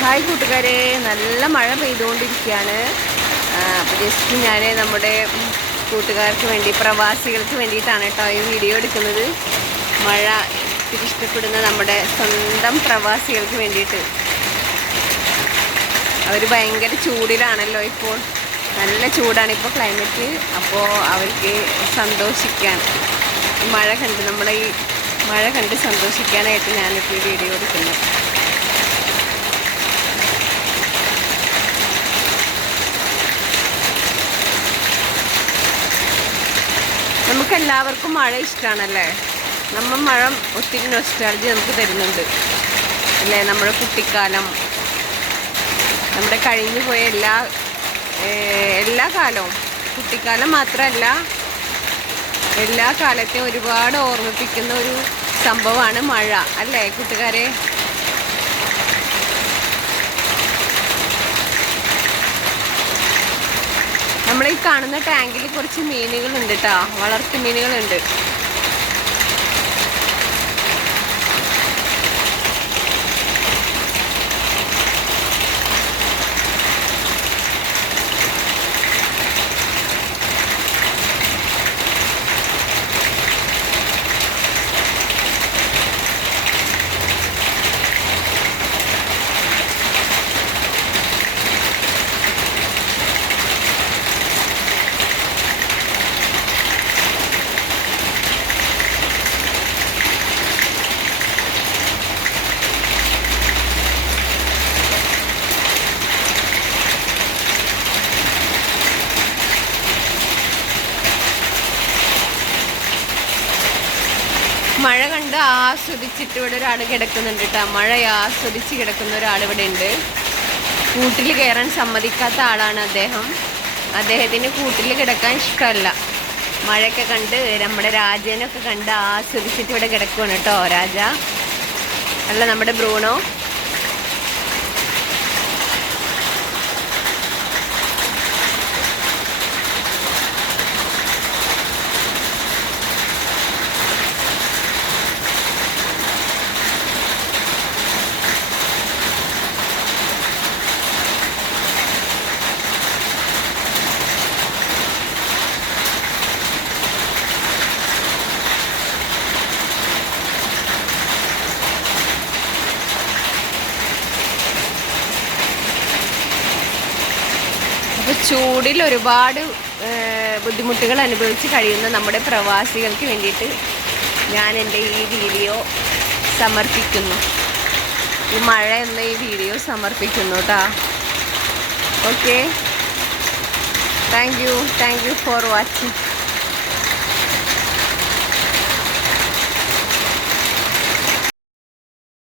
Hi കൂട്ടുകാരെ, നല്ല മഴ പെയ്തുകൊണ്ടിരിക്കുകയാണ്. അപ്പോൾ ജസ്റ്റ് ഞാൻ നമ്മുടെ കൂട്ടുകാർക്ക് വേണ്ടി, പ്രവാസികൾക്ക് വേണ്ടിയിട്ടാണ് കേട്ടോ ഈ വീഡിയോ എടുക്കുന്നത്. മഴ ഒത്തിരി ഇഷ്ടപ്പെടുന്ന നമ്മുടെ സ്വന്തം പ്രവാസികൾക്ക് വേണ്ടിയിട്ട്. അവർ ഭയങ്കര ചൂടിലാണല്ലോ ഇപ്പോൾ, നല്ല ചൂടാണ് ഇപ്പോൾ ക്ലൈമറ്റ്. അപ്പോൾ അവർക്ക് സന്തോഷിക്കാൻ മഴ കണ്ട്, നമ്മളെ ഈ മഴ കണ്ട് സന്തോഷിക്കാനായിട്ട് ഞാനിപ്പോൾ ഈ വീഡിയോ എടുക്കുന്നു. നമുക്കെല്ലാവർക്കും മഴ ഇഷ്ടമാണല്ലേ. മഴ ഒത്തിരി നൊസ്റ്റാൾജി നമുക്ക് തരുന്നുണ്ട് അല്ലേ. നമ്മുടെ കുട്ടിക്കാലം, നമ്മുടെ കഴിഞ്ഞു പോയ എല്ലാ കാലവും, കുട്ടിക്കാലം മാത്രമല്ല എല്ലാ കാലത്തെയും ഒരുപാട് ഓർമ്മിപ്പിക്കുന്ന ഒരു സംഭവമാണ് മഴ അല്ലേ കൂട്ടുകാരെ. നമ്മളീ കാണുന്ന ടാങ്കിൽ കുറച്ച് മീനുകളുണ്ട് കേട്ടോ, വളർത്തു മീനുകളുണ്ട്. മഴ കണ്ട് ആസ്വദിച്ചിട്ട് ഇവിടെ ഒരാൾ കിടക്കുന്നുണ്ട് കേട്ടോ. മഴ ആസ്വദിച്ച് കിടക്കുന്ന ഒരാൾ ഇവിടെ ഉണ്ട്. കൂട്ടിൽ കയറാൻ സമ്മതിക്കാത്ത ആളാണ് അദ്ദേഹം. അദ്ദേഹത്തിന് കൂട്ടിൽ കിടക്കാൻ ഇഷ്ടമല്ല. മഴയൊക്കെ കണ്ട് നമ്മുടെ രാജേനൊക്കെ കണ്ട് ആസ്വദിച്ചിട്ട് ഇവിടെ കിടക്കുവാണ് കേട്ടോ രാജ. അല്ല, നമ്മുടെ ബ്രൂണോ. അപ്പോൾ ചൂടിൽ ഒരുപാട് ബുദ്ധിമുട്ടുകൾ അനുഭവിച്ച് കഴിയുന്ന നമ്മുടെ പ്രവാസികൾക്ക് വേണ്ടിയിട്ട് ഞാൻ എൻ്റെ ഈ വീഡിയോ സമർപ്പിക്കുന്നു. ഈ മഴ എന്ന ഈ വീഡിയോ സമർപ്പിക്കുന്നു കേട്ടോ. Okay, thank you for watching.